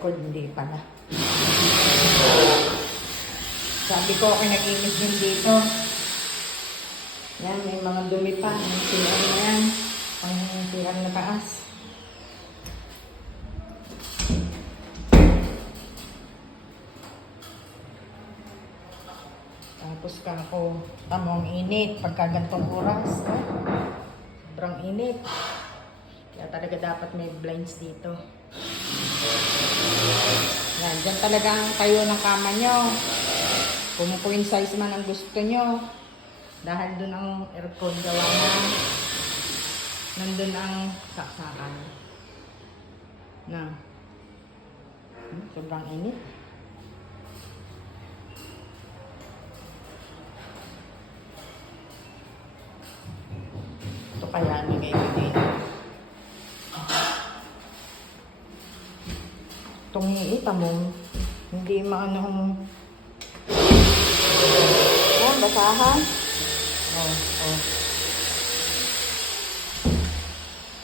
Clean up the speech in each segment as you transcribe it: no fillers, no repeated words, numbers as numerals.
aircon, hindi pala. Sabi ko, okay, nag-inis din dito. Yan, may mga dumi pa. Ang CR na yan. Ang CR na taas. Tapos kako, tamong init. Pagka gantong oras. Sobrang init. Kaya talaga dapat may blinds dito. Yan, dyan talaga ang tayo ng kama nyo. Kung queen size man ang gusto nyo. Dahil dun ang aircon gawa na. Nandun ang saksakan. Na. Sobrang init. Ito kaya nagay ko din. Itong iita mo, hindi maano. Ayan, basahan. Oh.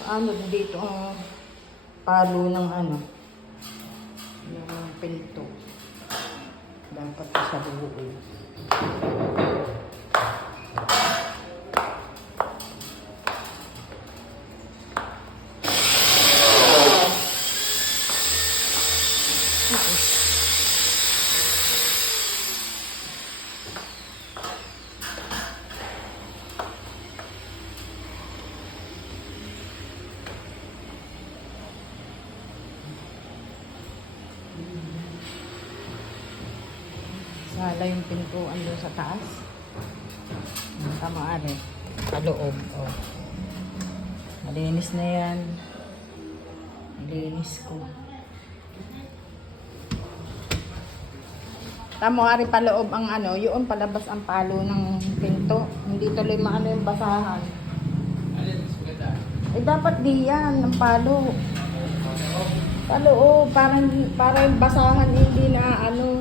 Paano dito ang palo ng ano? Yung pinto. Dapat sa buo. Sala yung pintuan doon sa taas. Tama rin. Kaloob. Oh. Malinis na yan. Malinis ko. Tama rin paloob ang ano. Yun palabas ang palo ng pinto. Hindi tuloy maano yung basahan. Eh dapat di yan. Ang palo. Paloob. Para yung basahan hindi na ano.